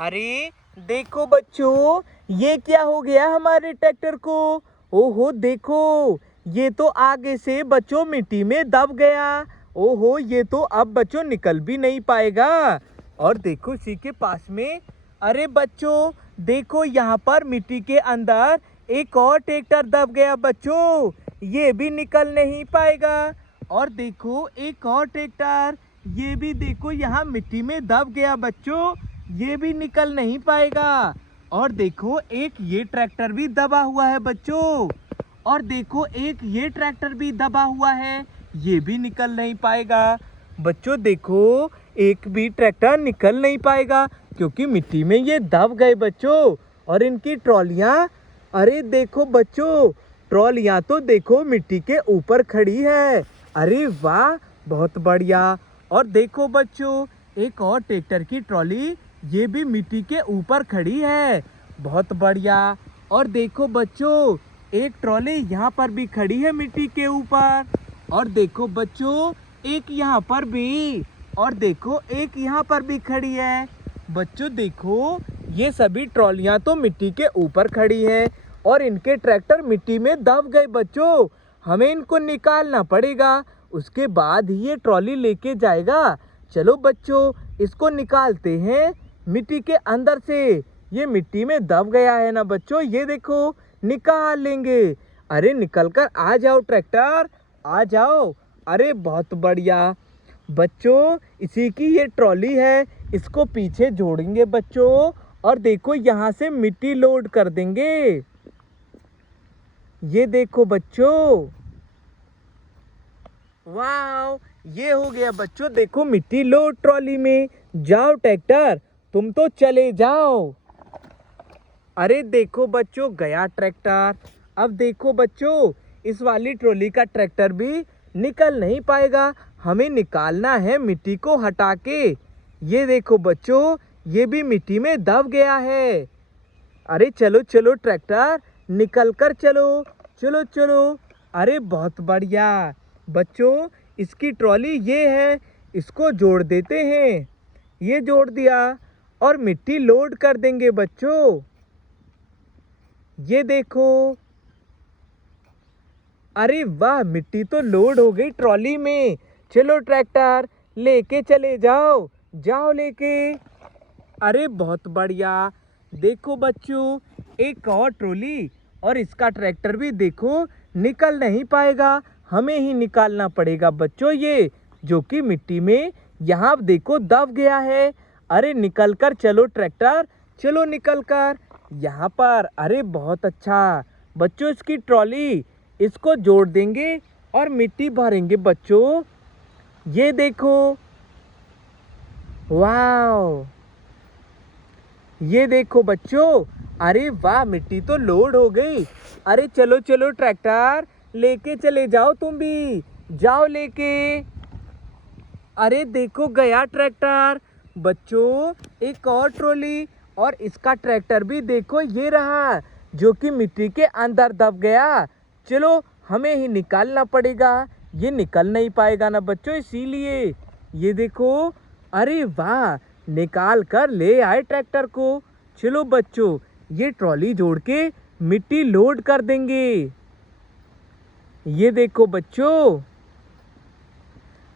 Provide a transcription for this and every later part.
अरे देखो बच्चों, ये क्या हो गया हमारे ट्रैक्टर को। ओहो देखो, ये तो आगे से बच्चों मिट्टी में दब गया। ओहो, ये तो अब बच्चों निकल भी नहीं पाएगा। और देखो इसी के पास में, अरे बच्चों देखो यहाँ पर मिट्टी के अंदर एक और ट्रैक्टर दब गया बच्चों, ये भी निकल नहीं पाएगा। और देखो एक और ट्रैक्टर, ये भी देखो यहाँ मिट्टी में दब गया बच्चों, ये भी निकल नहीं पाएगा। और देखो एक ये ट्रैक्टर भी दबा हुआ है बच्चों, और देखो एक ये ट्रैक्टर भी दबा हुआ है, ये भी निकल नहीं पाएगा। बच्चों देखो एक भी ट्रैक्टर निकल नहीं पाएगा क्योंकि मिट्टी में ये दब गए बच्चों। और इनकी ट्रॉलियाँ, अरे देखो बच्चों, ट्रॉलियाँ तो देखो मिट्टी के ऊपर खड़ी है। अरे वाह, बहुत बढ़िया। और देखो बच्चों एक और ट्रैक्टर की ट्रॉली, ये भी मिट्टी के ऊपर खड़ी है, बहुत बढ़िया। और देखो बच्चों एक ट्रॉली यहाँ पर भी खड़ी है मिट्टी के ऊपर। और देखो बच्चों एक यहाँ पर भी, और देखो एक यहाँ पर भी खड़ी है। बच्चों देखो ये सभी ट्रॉलियाँ तो मिट्टी के ऊपर खड़ी हैं और इनके ट्रैक्टर मिट्टी में दब गए बच्चों। हमें इनको निकालना पड़ेगा, उसके बाद ही ये ट्रॉली लेके जाएगा। चलो बच्चों इसको निकालते हैं मिट्टी के अंदर से। ये मिट्टी में दब गया है ना बच्चों, ये देखो निकाल लेंगे। अरे निकल कर आ जाओ ट्रैक्टर, आ जाओ। अरे बहुत बढ़िया बच्चों, इसी की ये ट्रॉली है, इसको पीछे जोड़ेंगे बच्चों। और देखो यहाँ से मिट्टी लोड कर देंगे। ये देखो बच्चों, वाह, ये हो गया बच्चों, देखो मिट्टी लोड ट्रॉली में। जाओ ट्रैक्टर तुम तो चले जाओ। अरे देखो बच्चों गया ट्रैक्टर। अब देखो बच्चों इस वाली ट्रॉली का ट्रैक्टर भी निकल नहीं पाएगा, हमें निकालना है मिट्टी को हटा के। ये देखो बच्चों ये भी मिट्टी में दब गया है। अरे चलो चलो ट्रैक्टर निकल कर चलो, चलो चलो। अरे बहुत बढ़िया बच्चों, इसकी ट्रॉली ये है, इसको जोड़ देते हैं। ये जोड़ दिया और मिट्टी लोड कर देंगे बच्चों। ये देखो, अरे वाह, मिट्टी तो लोड हो गई ट्रॉली में। चलो ट्रैक्टर लेके चले जाओ, जाओ लेके। अरे बहुत बढ़िया, देखो बच्चों एक और ट्रॉली और इसका ट्रैक्टर भी देखो निकल नहीं पाएगा, हमें ही निकालना पड़ेगा बच्चों ये, जो कि मिट्टी में यहाँ देखो दब गया है। अरे निकल कर चलो ट्रैक्टर, चलो निकल कर यहाँ पर। अरे बहुत अच्छा बच्चों, इसकी ट्रॉली इसको जोड़ देंगे और मिट्टी भरेंगे बच्चों। ये देखो, वाह, ये देखो बच्चों, अरे वाह मिट्टी तो लोड हो गई। अरे चलो चलो ट्रैक्टर लेके चले जाओ, तुम भी जाओ लेके। अरे देखो गया ट्रैक्टर बच्चों, एक और ट्रॉली और इसका ट्रैक्टर भी देखो ये रहा, जो कि मिट्टी के अंदर दब गया। चलो हमें ही निकालना पड़ेगा, ये निकल नहीं पाएगा ना बच्चों, इसीलिए। ये देखो, अरे वाह, निकाल कर ले आए ट्रैक्टर को। चलो बच्चों ये ट्रॉली जोड़ के मिट्टी लोड कर देंगे। ये देखो बच्चों,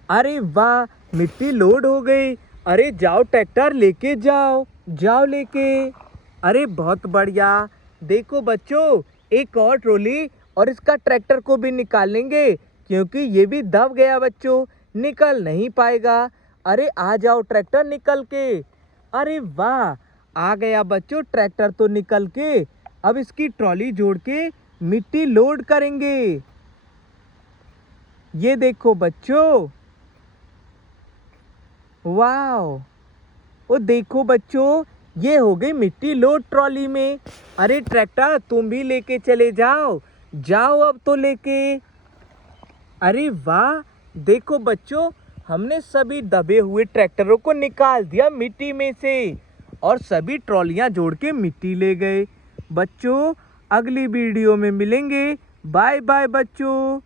अरे वाह, मिट्टी लोड हो गई। अरे जाओ ट्रैक्टर लेके जाओ, जाओ लेके। अरे बहुत बढ़िया, देखो बच्चों एक और ट्रॉली और इसका ट्रैक्टर को भी निकालेंगे क्योंकि ये भी दब गया बच्चों, निकल नहीं पाएगा। अरे आ जाओ ट्रैक्टर निकल के। अरे वाह, आ गया बच्चों ट्रैक्टर तो निकल के। अब इसकी ट्रॉली जोड़ के मिट्टी लोड करेंगे। ये देखो बच्चों, वाह, वो देखो बच्चों ये हो गई मिट्टी लोड ट्रॉली में। अरे ट्रैक्टर तुम भी लेके चले जाओ, जाओ अब तो लेके। अरे वाह, देखो बच्चों हमने सभी दबे हुए ट्रैक्टरों को निकाल दिया मिट्टी में से और सभी ट्रॉलियां जोड़ के मिट्टी ले गए। बच्चों अगली वीडियो में मिलेंगे, बाय बाय बच्चों।